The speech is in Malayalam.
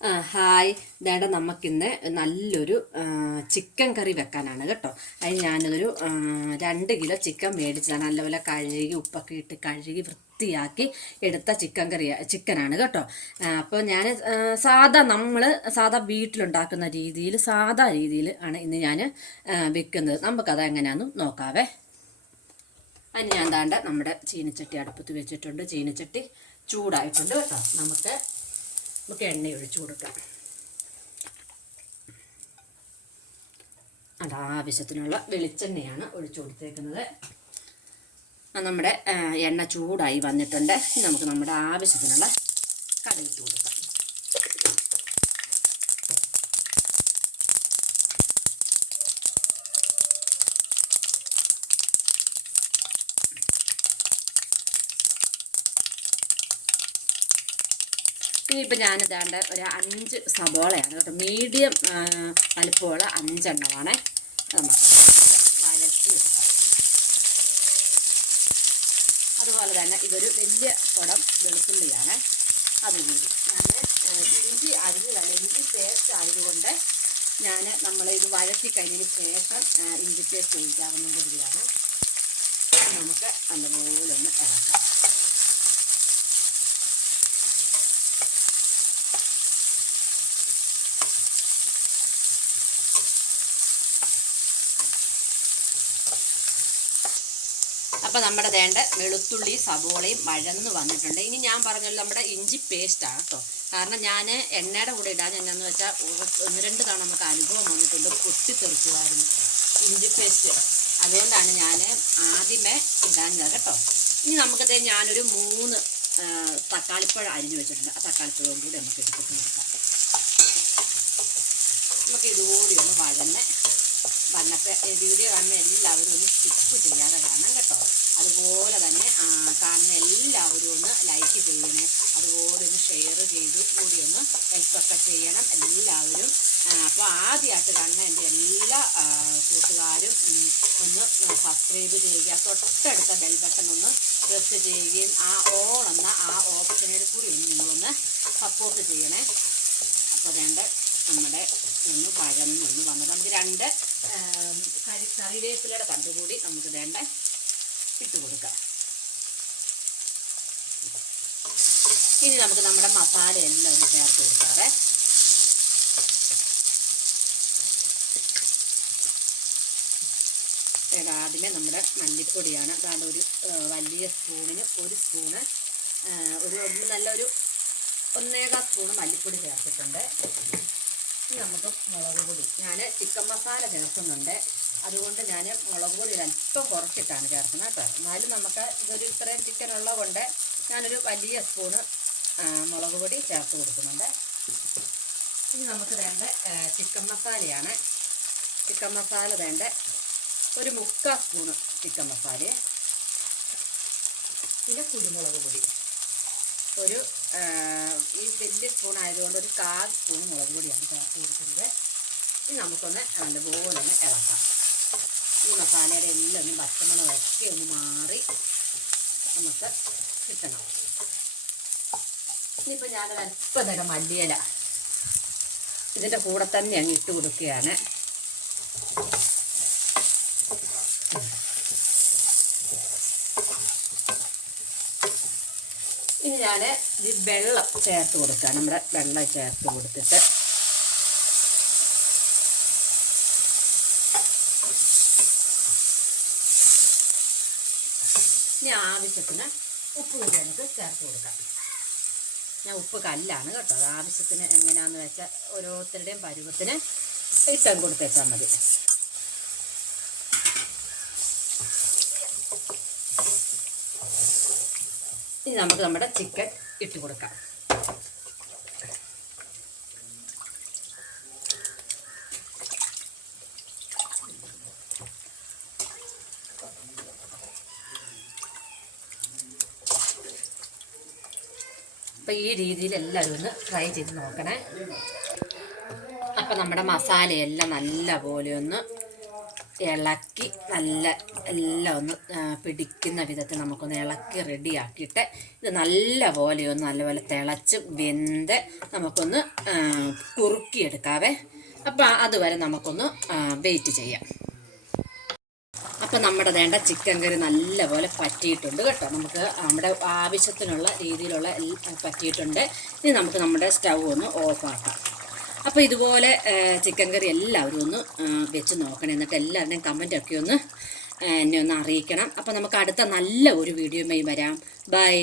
ഹായ്. ദേണ്ട നമുക്കിന്ന് നല്ലൊരു ചിക്കൻ കറി വെക്കാനാണ് കേട്ടോ. അതിന് ഞാനൊരു രണ്ട് കിലോ ചിക്കൻ മേടിച്ചതാണ്. നല്ലപോലെ കഴുകി ഉപ്പൊക്കെ ഇട്ട് കഴുകി വൃത്തിയാക്കി എടുത്ത ചിക്കൻ കറി ചിക്കനാണ് കേട്ടോ. അപ്പോൾ ഞാൻ സാധാ നമ്മൾ സാധാ വീട്ടിലുണ്ടാക്കുന്ന രീതിയിൽ സാധാ രീതിയിൽ ആണ് ഇന്ന് ഞാൻ വെക്കുന്നത്. നമുക്കത് എങ്ങനെയാണെന്ന് നോക്കാവേ. അതിന് ഞാൻ താണ്ട നമ്മുടെ ചീനച്ചട്ടി അടുപ്പത്ത് വെച്ചിട്ടുണ്ട്. ചീനച്ചട്ടി ചൂടായിട്ടുണ്ട് കേട്ടോ. നമുക്ക് നമുക്ക് എണ്ണ ഒഴിച്ചു കൊടുക്കാം. അത് ആവശ്യത്തിനുള്ള വെളിച്ചെണ്ണയാണ് ഒഴിച്ചു കൊടുത്തേക്കുന്നത്. നമ്മുടെ എണ്ണ ചൂടായി വന്നിട്ടുണ്ട്. നമുക്ക് നമ്മുടെ ആവശ്യത്തിനുള്ള കടയിട്ട് കൊടുക്കാം. ഇനിയിപ്പോൾ ഞാനിതാണ്ട് ഒരു അഞ്ച് സബോളയാണ് കേട്ടോ. മീഡിയം വലുപ്പമുള്ള അഞ്ചെണ്ണമാണ്. നമുക്ക് അതുപോലെ തന്നെ ഇതൊരു വലിയ കുടം വെളുത്തുള്ളിയാണ്. അത് കൂടി ഞാൻ ഇഞ്ചി അരിഞ്ഞ് തന്നെ ഇഞ്ചി പേസ്റ്റ് ആയതുകൊണ്ട് ഞാൻ നമ്മൾ ഇത് വഴറ്റി കഴിഞ്ഞതിന് ശേഷം ഇഞ്ചി പേസ്റ്റ് ഒഴിക്കാവുന്ന കരുതിയാണ് നമുക്ക് നല്ലപോലെ ഒന്ന് അപ്പോൾ നമ്മുടെ വേണ്ട വെളുത്തുള്ളി സബോളയും മഴന്ന് വന്നിട്ടുണ്ട്. ഇനി ഞാൻ പറഞ്ഞല്ലോ നമ്മുടെ ഇഞ്ചി പേസ്റ്റാണ് കേട്ടോ കാരണം ഞാൻ എണ്ണയുടെ കൂടെ ഇടാൻ എന്നാന്ന് വെച്ചാൽ ഒന്ന് രണ്ട് തവണ നമുക്ക് അനുഭവം വന്നിട്ടുണ്ട് പൊട്ടിത്തെറിക്കുമായിരുന്നു ഇഞ്ചി പേസ്റ്റ് അതുകൊണ്ടാണ് ഞാൻ ആദ്യമേ ഇടാൻ കേട്ടോ ഇനി നമുക്കത് ഞാനൊരു മൂന്ന് തക്കാളിപ്പഴം അരിഞ്ഞു വെച്ചിട്ടുണ്ട്. ആ തക്കാളിപ്പഴവും കൂടി നമുക്ക് എടുത്തിട്ട് കൊടുക്കാം. നമുക്ക് ഇതുകൂടി ഒന്ന് വഴന്ന് വന്നപ്പോൾ വീഡിയോ കാണുന്ന എല്ലാവരും ഒന്ന് സ്കിപ്പ് ചെയ്യാതെ കാണാം കേട്ടോ. അതുപോലെ തന്നെ കാണുന്ന എല്ലാവരും ഒന്ന് ലൈക്ക് ചെയ്യണേ. അതുപോലെ ഒന്ന് ഷെയർ ചെയ്ത് കൂടി ഒന്ന് ഹെൽപ്പൊക്കെ ചെയ്യണം എല്ലാവരും. അപ്പോൾ ആദ്യമായിട്ട് കാണുന്ന എന്റെ എല്ലാ കൂട്ടുകാരും ഒന്ന് സബ്സ്ക്രൈബ് ചെയ്യുക. തൊട്ടടുത്ത ബെൽ ബട്ടൺ ഒന്ന് പ്രസ് ചെയ്യുകയും ആ ഓൺ എന്ന ആ ഓപ്ഷനോട് കൂടി ഒന്ന് നിങ്ങളൊന്ന് സപ്പോർട്ട് ചെയ്യണേ. അപ്പോൾ വേണ്ട നമ്മുടെ ഒന്ന് വഴന്നൊന്ന് രണ്ട് കറി കറിവേപ്പിലയുടെ തണ്ടുകൂടി നമുക്ക് വേണ്ട ഇട്ട് കൊടുക്കാം. ഇനി നമുക്ക് നമ്മുടെ മസാല എല്ലാം ഒന്ന് ചേർത്ത് കൊടുക്കാവേ. ആദ്യമേ നമ്മുടെ മല്ലിപ്പൊടിയാണ്. അതാണ്ട് ഒരു വലിയ സ്പൂണിന് ഒരു സ്പൂണ് ഒരു നല്ലൊരു ഒന്നേകാൽ സ്പൂണ് മല്ലിപ്പൊടി ചേർത്തിട്ടുണ്ട്. നമുക്ക് മുളക് പൊടി. ഞാൻ ചിക്കൻ മസാല ചേർക്കുന്നുണ്ട്. അതുകൊണ്ട് ഞാൻ മുളക് പൊടി അല്പം കുറച്ചിട്ടാണ് ചേർക്കുന്നത് കേട്ടോ. എന്നാലും നമുക്ക് ഇതൊരു ഇത്രയും ചിക്കൻ ഉള്ളത് കൊണ്ട് ഞാനൊരു വലിയ സ്പൂണ് മുളക് പൊടി ചേർത്ത് കൊടുക്കുന്നുണ്ട്. ഇനി നമുക്ക് വേണ്ട ചിക്കൻ മസാലയാണ്. ചിക്കൻ മസാല വേണ്ട ഒരു മുക്കാൽ സ്പൂണ് ചിക്കൻ മസാല പിന്നെ കുരുമുളക് പൊടി. ഒരു ഈ വലിയ സ്പൂൺ ആയതുകൊണ്ട് ഒരു കാൽ സ്പൂൺ മുളക് പൊടിയാണ് ചേർത്ത് കൊടുക്കുന്നത്. ഇനി നമുക്കൊന്ന് നല്ലപോലെ ഒന്ന് ഇളക്കാം. ഈ മസാലയുടെ എല്ലാം ഒന്ന് പച്ചമണമൊക്കെ ഒന്ന് മാറി നമുക്ക് കിട്ടണം. ഇനിയിപ്പോൾ ഞാനൊരു അല്പം നേരം മല്ലിയില ഇതിന്റെ കൂടെ തന്നെ അങ്ങ് ഇട്ട് കൊടുക്കുകയാണ്. ഇനി ഞാൻ ഈ വെള്ളം ചേർത്ത് കൊടുക്കാം. നമ്മുടെ വെള്ളം ചേർത്ത് കൊടുത്തിട്ട്. ഇനി ആവശ്യത്തിന് ഉപ്പ് കൂടി നമുക്ക് ചേർത്ത് കൊടുക്കാം. ഞാൻ ഉപ്പ് കല്ലാണ് കേട്ടോ. അത് ആവശ്യത്തിന് എങ്ങനെയാന്ന് വെച്ചാൽ ഓരോരുത്തരുടെയും പരുവത്തിന് ഇട്ടം കൊടുത്തേച്ചാൽ മതി. ഇനി നമുക്ക് നമ്മുടെ ചിക്കൻ ഇട്ട് കൊടുക്കാം. അപ്പം ഈ രീതിയിൽ എല്ലാവരും ഒന്ന് ട്രൈ ചെയ്ത് നോക്കണേ. അപ്പം നമ്മുടെ മസാലയെല്ലാം നല്ല പോലെ ഒന്ന് ഇളക്കി നല്ല എല്ലാം ഒന്ന് പിടിക്കുന്ന വിധത്തിൽ നമുക്കൊന്ന് ഇളക്കി റെഡിയാക്കിയിട്ട് ഇത് നല്ല പോലെ ഒന്ന് നല്ലപോലെ തിളച്ച് വെന്ത് നമുക്കൊന്ന് കുറുക്കിയെടുക്കാവേ. അപ്പം അതുവരെ നമുക്കൊന്ന് വെയിറ്റ് ചെയ്യാം. അപ്പം നമ്മുടെ വേണ്ട ചിക്കൻ കറി നല്ലപോലെ പറ്റിയിട്ടുണ്ട് കേട്ടോ. നമുക്ക് നമ്മുടെ ആവശ്യത്തിനുള്ള രീതിയിലുള്ള പറ്റിയിട്ടുണ്ട്. ഇനി നമുക്ക് നമ്മുടെ സ്റ്റൗ ഒന്ന് ഓഫാക്കാം അപ്പോൾ ഇതുപോലെ ചിക്കൻ കറി എല്ലാവരും ഒന്ന് വെച്ച് നോക്കണം. എന്നിട്ട് എല്ലാവരുടെയും കമന്റൊക്കെ ഒന്ന് എന്നെ ഒന്ന് അറിയിക്കണം. അപ്പോൾ നമുക്ക് അടുത്ത നല്ല ഒരു വീഡിയോയുമായി വരാം. ബൈ